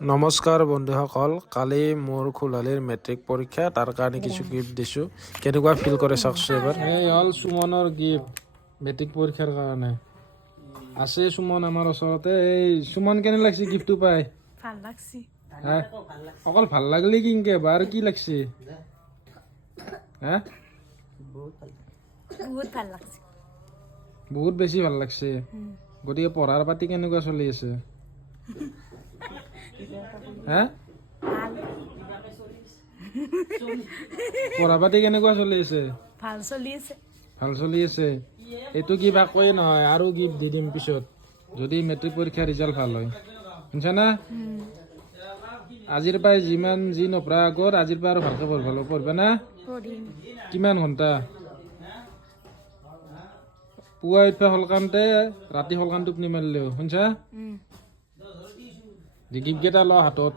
নমস্কাৰ বন্ধুসকল, কালি মোৰ খুলালিৰ মেট্ৰিক পৰীক্ষা, তাৰ কাৰণে কিছু গিফ্ট দিছোঁ। কেনেকুৱা ফিল কৰে চাওকচোন এবাৰ। এই হ'ল সুমনৰ গিফ্ট মেট্ৰিক পৰীক্ষাৰ কাৰণে। আছে সুমন আমাৰ ওচৰতে। এই সুমন কেনে লাগছে গিফ্টটো পাই? ভাল লাগছে। হা অকল ভাল লাগলি কিনকে বাৰ কি লাগছে? হা বহুত ভাল লাগছে। বহুত বেছি ভাল লাগছে। গতিকে পঢ়াৰ পাতি কেনেকুৱা চলি আছে? হা পঢ়া পাতি কেনেকুৱা চলি আছে? ভাল চলি আছে। ভাল চলি আছে। এইটো কিবা কয় নহয়, আৰু গিফ্ট দি দিম পিছত যদি মেট্ৰিক পৰীক্ষাৰ ৰিজাল্ট ভাল হয়। শুনছা না? আজিৰ পৰাই যিমান যি নপৰা আগত আজিৰ পৰা আৰু ভালকে পঢ়বা না? কিমান ঘণ্টা? পুৱা উঠবা সলকানতে ৰাতি সলকান টোপনি মাৰিলেও। শুনছা? গিফ্ট কেইটা ল হাতত।